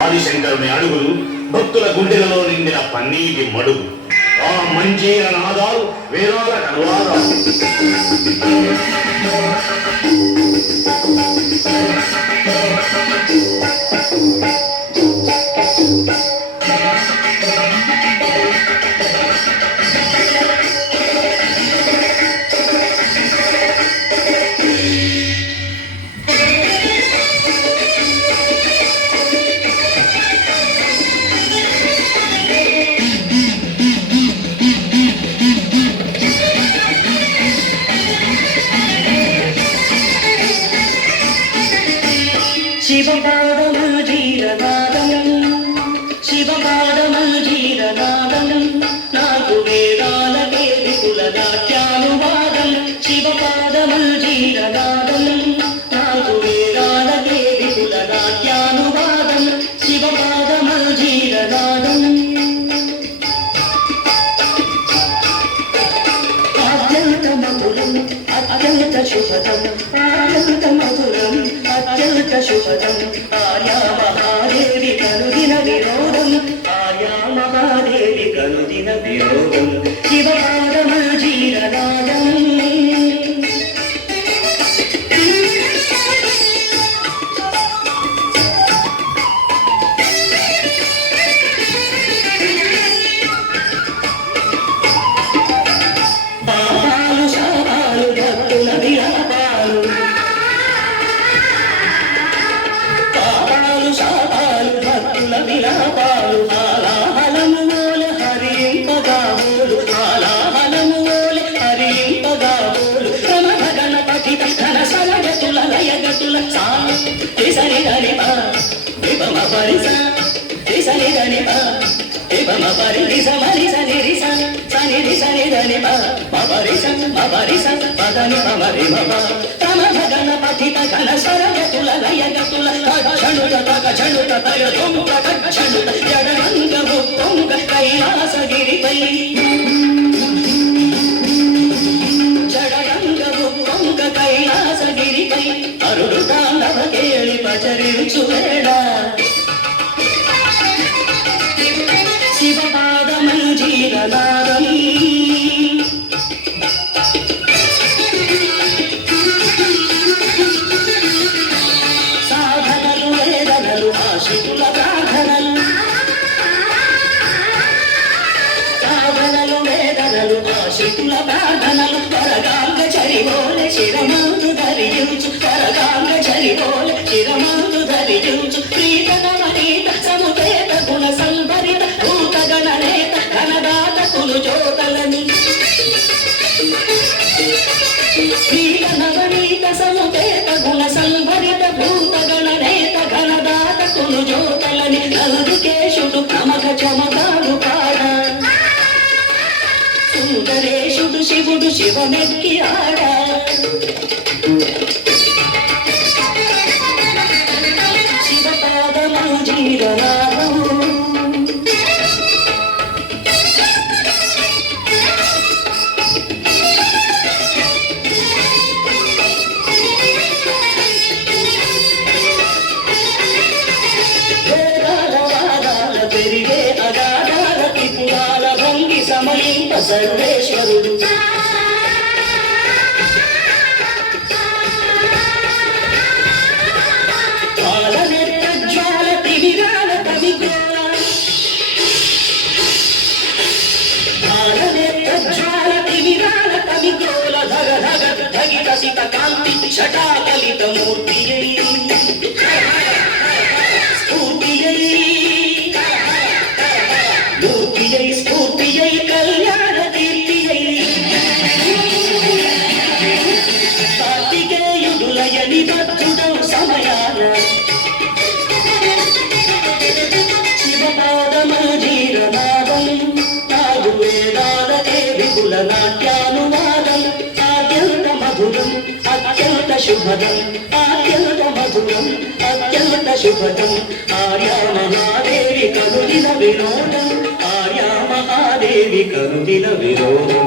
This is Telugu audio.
ఆదిశంకరుని అడుగులు భక్తుల గుండెలలో నిండిన పన్నీటి మడుగు ఆ మంజీర నాదాలు వేదాల కనువాదాలు. శివపాదమల్జీరనాదం నాకు వేదాలకే విపుల నాట్యానువాదం. శివపాదమల్జీరనాదం నాకు వేదాలకే విపుల నాట్యానువాదం. శివపాదమల్జీరనాదం అత్యంత మధురం అత్యంత శుభదం అత్యంత మధురం అత్యంత శుభదం. ఆయా మహాదేవి కనుదిన వినోదం ఆయా మహాదేవి కనుదిన వినోదం. శివపాదమల్జీరనాదం పాపాలు శాపాలు భక్తుల విలాపాలు శాపాలు భక్తుల విలాపాలు ఆలాహలము ఓల హరింపగావులు ఆలాహలము ఓల హరింపగావులు ప్రమథ గణపతి ధన సరగతుల లయగతుల సరి గణిప విభమ పరిస సరి గణిప విభమ పరిస మరి సని రిస సని రిస ని గణిప మపరిస మపరిస పదని మమరి మమ ప్రమథ గణపతి ధన సరగతుల లయగతుల క్షణుత తయొంక క్షణుత జగనంగ భుక్తొంగ కైలాసగిరిపై జగనంగ భుక్తొంగ కైలాసగిరిపై అరుడు తాండవ కేళి పచరించు వేళ శివపాదమల్జీరనాదం ఆశితుల ప్రార్థనలు సాధనలు వేదనలు ఆశితుల ప్రార్థనలు కరగాంగ చరివోలె చిరమాను ధరించు కరగాంగ చరివోలె చిరమాను ధరించు ప్రీతనమనీత సముపేత గుణ సంభరిత భూత గణనేత ఘనదాత కులు జ్యోతలని ప్రీతనమనీత సముపేత గుణ సంభరిత భూత గణనేత ఘనదాత కులు జ్యోతలని నలుకేశుడు ప్రమఖ చమకాలు కాడ సుందరేశుడు శివుడు శివమెక్కి ఆడ శివపాదమల్జీరనాదం పెరిగే అగాధార త్రిపురాల భంగి సమయింప సర్వేశ్వరుడు పాలనెత్రజ్వాల తిమిరాల కవిగ్రోల పాలనెత్రజ్వాల తిమిరాల కవిగ్రోల ధగ ధగ ధగిత సిత కాంతి షటాకలిత మూర్తి స్ఫూర్తియై కళ్యాణ దీప్తియై కార్తికేయుడులయని భద్రుడం సమయాన శివపాదమల్జీరనాదం నాగు వేదాలకే విపుల నాట్యానువాదం అత్యంత మధురం అత్యంత శుభదం అత్యంత మధురం అత్యంత శుభదం ఆర్యా మహాదేవి కనుదిన వినోదం ఆర్యా మహాదేవి కనుదిన వినోదం.